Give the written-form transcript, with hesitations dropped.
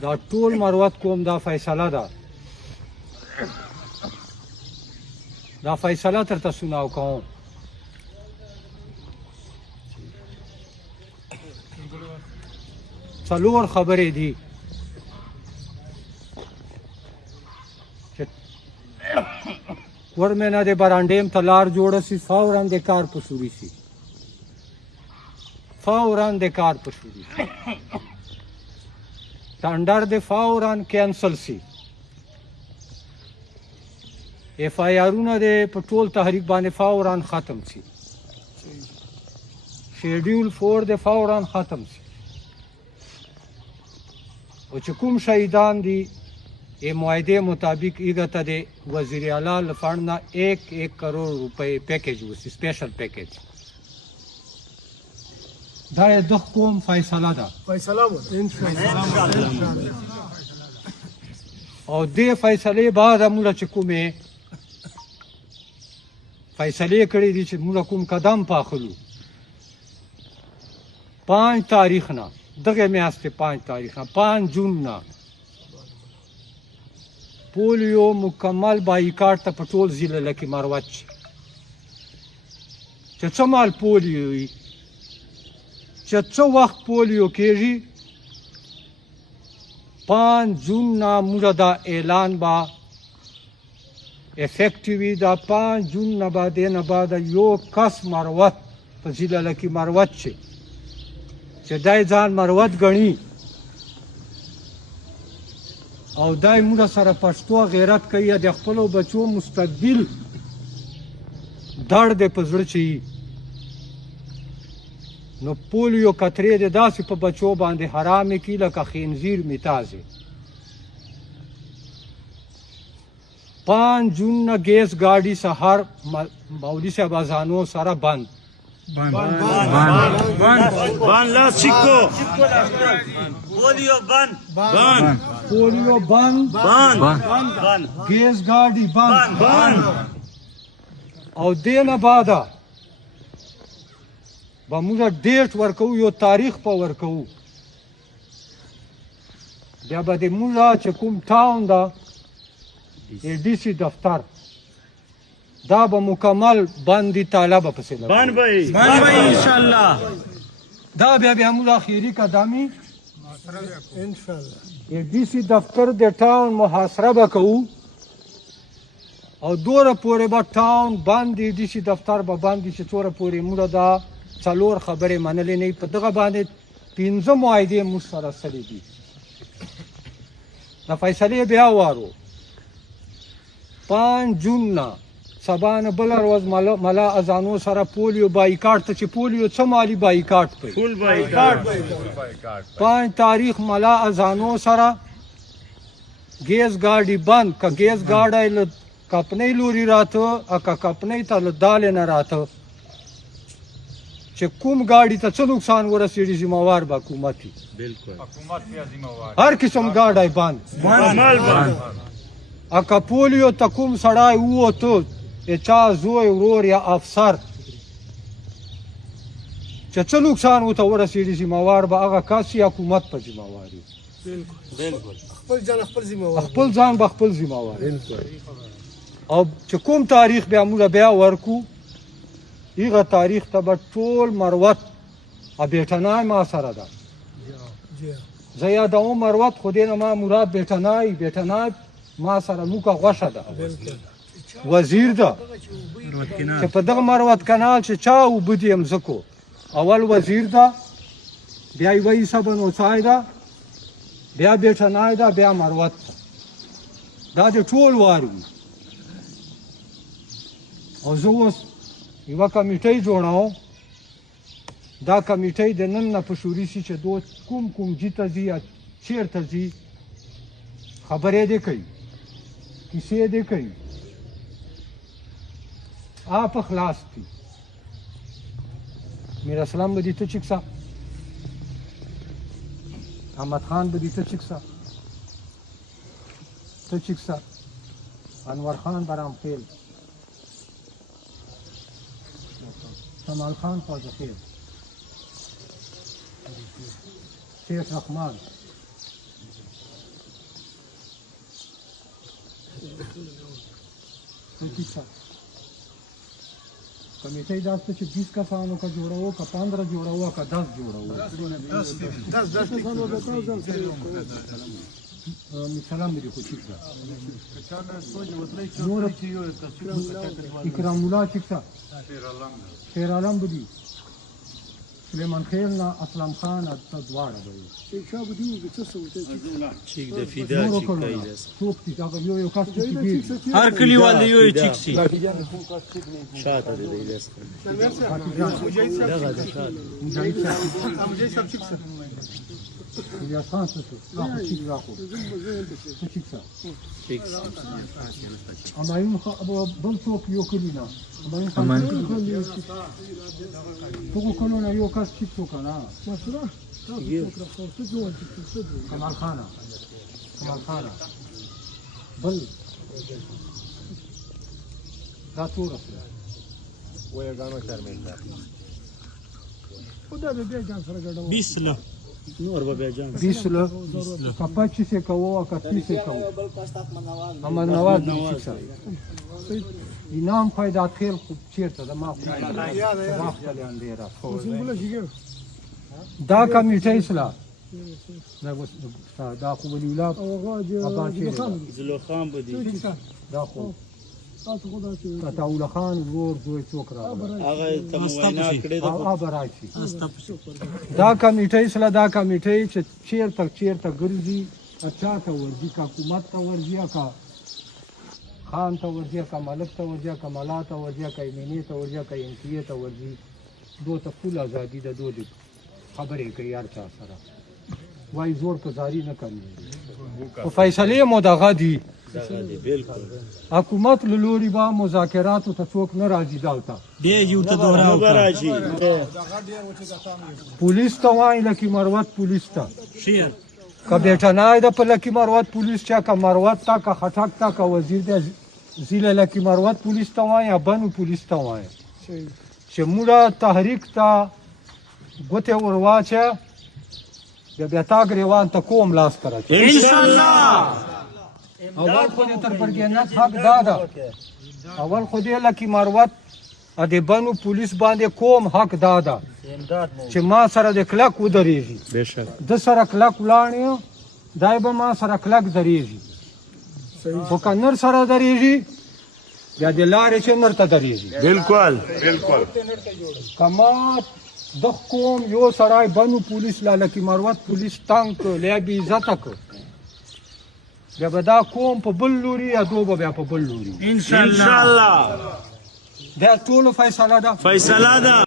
دا ټول مروت کوم دا فیصله ده دا فیصله تر تاسو ناو کوم څلور خبرې دي چې ورمنه د برانډیم ته لار جوړه سي فوراً د کار په شروع سي فوراً د کار په شروع سي ټنډر د فوراً کینسل سي اف آی آرونه د په ټول تحریک باندې فوراً ختم سي شیډیول 4 د فوراً ختم سي او چې کوم شهیدان دي ये मुआहदे मुताबिक ईगत दे वजीर आला लफाड़ना 1 करोड़ रुपए पैकेज हुई स्पेशल पैकेज दाए दुख कोम फैसला दा फैसला और दे फैसले बाद मुला चकुमे फैसले कड़ी दी मुला कुम कदम पाखलू 5 तारीख ना दगे में आस्ते 5 तारीख ना 5 जून ना پولیو مکمل بایکاټ ته په ټول ضلع کې مروت شي چې څه مال پولیو وي چې څه وخت پولیو کېږي 5 جون نه موږ دا اعلان به افیکټیو وي دا 5 جون نه بعد نه بعد یو کس مروت په ضلع کې مروت شي چې دای ځان مروت ګڼي او دای موږ سره پښتو غیرت کوي د خپل بچو مستقبل درد په زړه چي نو پولیو کترې د داسې په بچو باندې حرام کی لکه خنزیر میتازه 5 جون نه گیس گاډي سحر مولوی صاحب ازانو سره بند بان لا چیکو پولیو بان پولیو بند گیس گاډي بند او دینه بعد به موږ ډیټ ورکو یو تاریخ په ورکو بیا به د موږ چې کوم ټاون دا ډي سي دفتر دا به مکمل باندې طالب پسې لګو بان بھائی ان شاء الله دا بیا موږ اخیری قدمي ان شاء الله ډي سي دفتر د ټاون محاصره وکړو او دوره پورې به ټاون باندې ډي سي دفتر به باندې چې څوره پورې موږ دا څلور خبرې منلې نه په دغه باندې 15 معاهدې موږ سره سره دي دا فیصله بیا وارو 5 جون نه سبا نه بل ورځ ملا اذانو سره پولیو بایکاټ ته چې پولیو څه مالی بایکاټ په فول بایکاټ 5 تاریخ ملا اذانو سره گیس گاډي بند کا گیس گاډي کپنې لوري راته اکا کپنې ته دال نه راته چې کوم گاډي ته څه نقصان ورسېږي ذمہوار به حکومت وي بالکل حکومت بیا ذمہوار هر قسم گاډي بند مال بان اکا پولیو ته کوم سړی ووته چا زوی ورور یا افسر چې څه نقصان ورته ورسېږي ذمہوار به هغه کس یا حکومت په ذمہوار وي بالکل خپل ځان خپل ذمہوار خپل ځان به خپل ذمہوار او چې کوم تاریخ بیا موږ بیا ورکو هغه تاریخ ته به ټول مروت بیټنای ما سره ده زه یادوم مروت خو دې نه ما مراد بیټنای ما سره موکه غوښه ده وزیر ده چې په دغه مروت کانال چې چا اوبه دي مځکو اول وزیر ده بیا یوه حصه بنوڅای ده بیا بیټنای ده بیا مروت ده دا د ټول وار وي او زه اوس یوه کمیټۍ جوړوم دا کمیټۍ د نن نه په شوري سي چې دو کوم جي ته ځي یا چېرته ځي خبرې دې کوي کیسې دې کوي آپ خلاص تھی میرا سلام بدی تو چکسا احمد خان بدی تو چکسا انور خان برام خیل کمال خان فوز خیل شیخ رحمان کمیټه دا څه چې 20 کسانو کا جوړاو کا 15 جوړاو کا 10 جوړاو 10 سلام دې کو ٹھیک ده نور اکرام الله ٹھیک ده خیر عالم بدی سلیمان خیل نا اسلام خان تدواره دی چیک د فدا چیک کای داس څوک دي دا یو کس چې دی هر کلیوال یو چیک سی شاته دی داس دغه د شاته یا خان څه راخو ټیک راخو ټیک څه ټیک اما یو بل څوک یو کلینا امان څوک کولونه یو کس ټیک څوک نه کمال خان بل دا ټول بیس له نور به بیا جان 20 له کپاچی سے کہو کا 30 سے کہو محمد نواز ٹھیک سره انعام فائدہ خیر خوب چیرته د ما خو راخته اندیرا دا کمیټه اصلاح دا خو ولی الله زلو خان بدی دا خو کتاول خان ور دوی څوک راغله هغه تم وینا کړی او ابراشي دا کمیټه اصلاح دا کمیټه چې چیرته ګرځي اچھا ته ورځي کا حکومت ته ورځي کا خان ته ورځي کا ملک ته ورځي کا ملا ته ورځي کا ایمنی ته ورځي کا انتیه ته ورځي دوه ته فل ازادي ده دوه خبرې کوي یار چا سره وای زور گزاری نه کوي او فیصله مو دغه دي بالکل حکومت لوري با مذاکرات ته څوک نه راځي دالتا دی یو ته دورا براشي پولیس ته وای لکه مروت پولیس ته شیر کا بیٹا نه ده په لکه مروت پولیس چا کا مروت تا کا خټک تا کا وزیر د ضلع لکه مروت پولیس ته وای یا بنو پولیس ته وای چې موږ تحریک ته ګوته ورواچه بیا تا ګریوان ته کوم لاس کرا ان شاء الله اول خو دې تر پرګنت حق دادا اول خو دې لکه مروت ا دې بنو پولیس باندې کوم حق دادا چې ما سره د کلک ودرېږي بشک د سره کلک ولاړ دای به ما سره کلک درېږي خو که نر سره درېږي بیا د لارې چې نر ته درېږي بالکل کما د کوم یو سړی بنو پولیس لکه مروت پولیس تنګ کړ لی بې عزته کړ بیا به دا کوم په بل لوري یا دو به بیا په بل لوري ان شاء الله دا ټولو فیصله ده فیصله ده